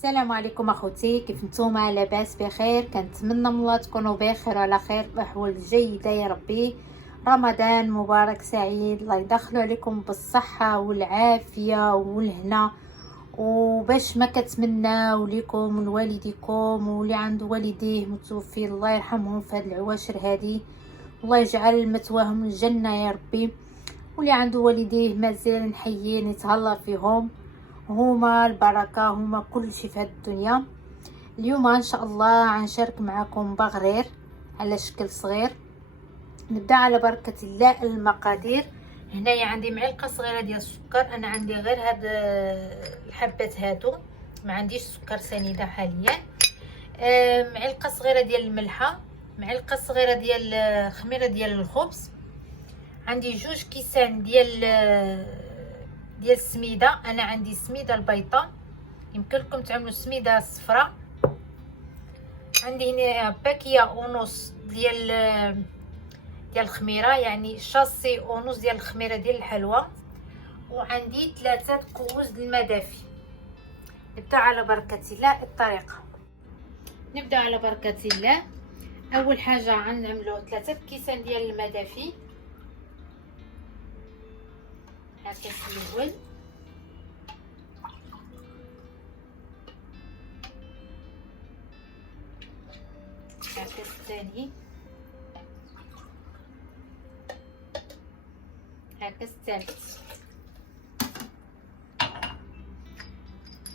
السلام عليكم اخوتي، كيف نتوما؟ لاباس بخير؟ كنتمنى من الله تكونوا بخير وعلى خير باحوال جيده يا ربي. رمضان مبارك سعيد، الله يدخلوا عليكم بالصحه والعافيه والهنا، وباش ما كتمناو لكم ولوالديكم واللي عنده والديه متوفي الله يرحمهم في هاد العواشر هادي، الله يجعل مثواهم الجنه يا ربي. واللي عنده والديه مازال حيين يتهلا فيهم، هما البركه، هما كل شيء في هذه الدنيا. اليوم ان شاء الله غنشارك معكم بغرير على شكل صغير. نبدا على بركه الله. المقادير: هنايا عندي معلقه صغيره ديال السكر، انا عندي غير هاد الحبات هادو، ما عنديش سكر سنيده حاليا. معلقه صغيره ديال الملحه، معلقه صغيره ديال خميره ديال الخبز، عندي 2 كيسان ديال السميده، انا عندي السميده البيضاء، يمكن لكم تعملوا السميده الصفراء. عندي هنا باكيه ونص ديال الخميره، يعني شاصي ونص ديال الخميره ديال الحلوى، وعندي 3 كؤوس ديال الماء دافي. نبدا على بركه الله الطريقه. نبدا على بركه الله. اول حاجه غنعملوا 3 كيسان ديال الماء دافي هكا في الاول، هكا الثاني، هكا الثالث.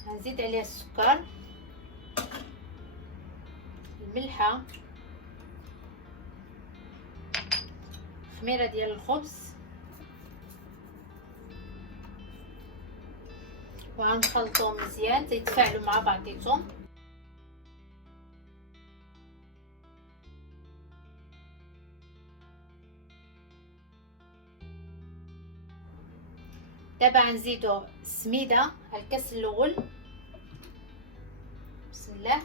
غنزيد عليه السكر، الملحه، خميره ديال الخبز، وغنخلطوهم مزيان تيتفاعلوا مع بعضيتهم. دابا غنزيدو السميده الكاس الاول، بسم الله.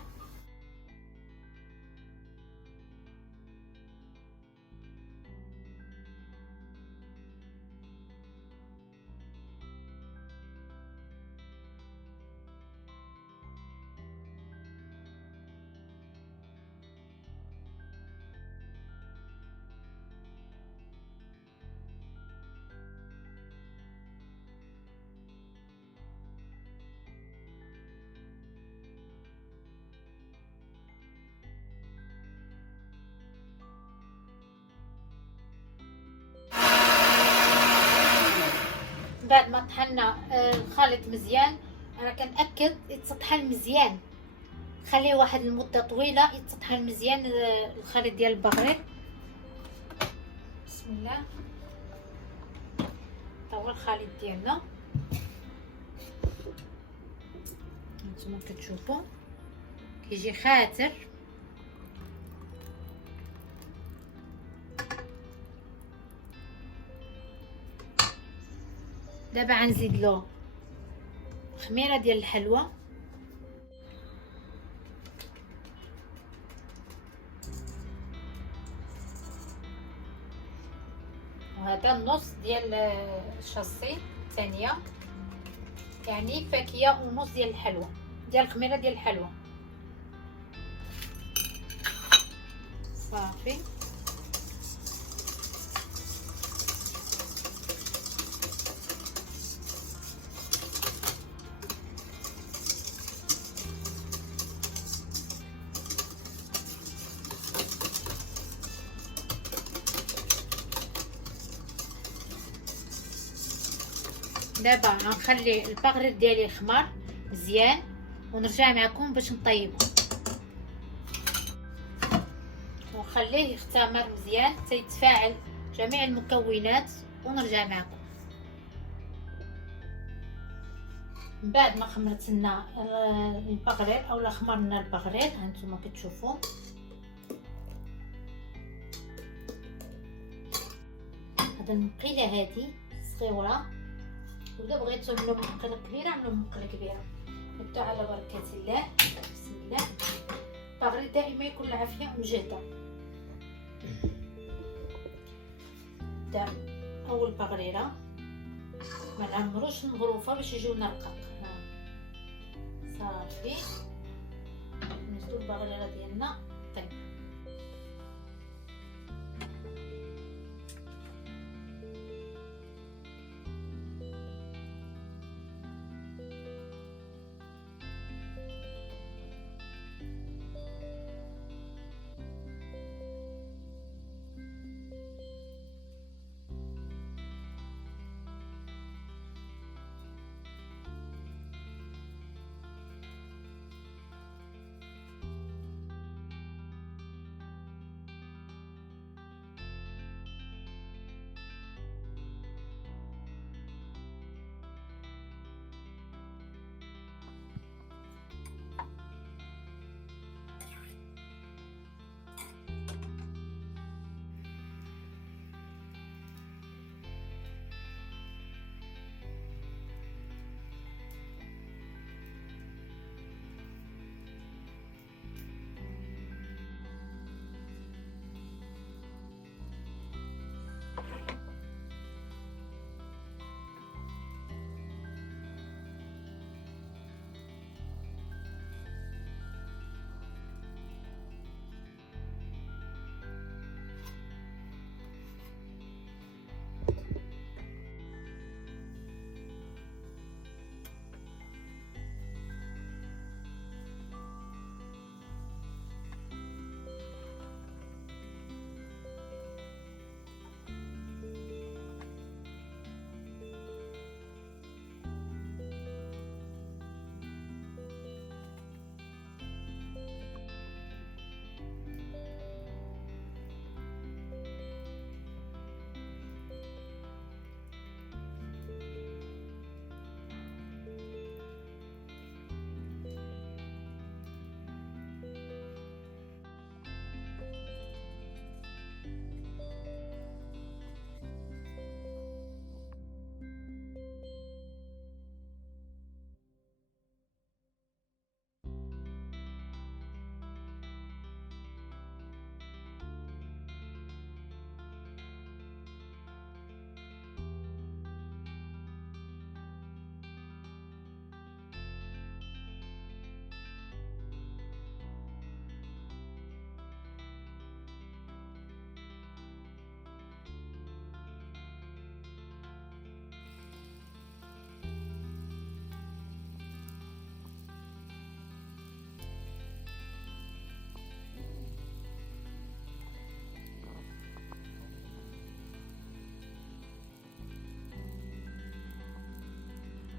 بعد ما طحنا الخليط مزيان، انا كنأكد يتطحن مزيان، خليه واحد المده طويله يتطحن مزيان الخليط ديال البغرير. بسم الله. تا هو الخليط ديالنا نتوما كتشوفوا كيجي خاتر. دابا غنزيد له خميره ديال الحلوى، وهذا النص ديال الشاصي الثانيه، يعني فاكيه ونص ديال الحلوى ديال الخميره ديال الحلوى. صافي. دابا غنخلي البغرير ديالي يخمر مزيان ونرجع معكم باش نطيبو، ونخليه يختمر مزيان تيتفاعل جميع المكونات ونرجع معكم. من بعد ما خمرت لنا البغرير اولا خمرنا البغرير هانتوما كتشوفوا، هذا المقيله هذه صغيره، ولا بغيتو تعملوا مقله كبيره عملوا مقله كبيره. نبدا على بركه الله. بسم الله. البغرير دائما يكون العافيه مجهده. نبدا اول بغريره، ما نعمروش الغروفه باش يجيونا رقاق. صافي نزلو البغليره ديالنا. طيب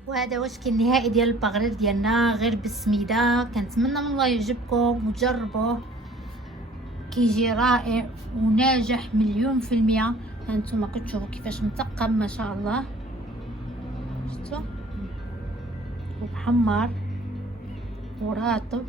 وهذا وشك النهائي ديال البغرير ديالنا غير بالسميده. كنتمنى من الله يعجبكم وتجربوه، كيجي رائع وناجح 100%. هانتوما كتشوفوا كيفاش مثقم ما شاء الله، شفتوا ومحمر ورطب.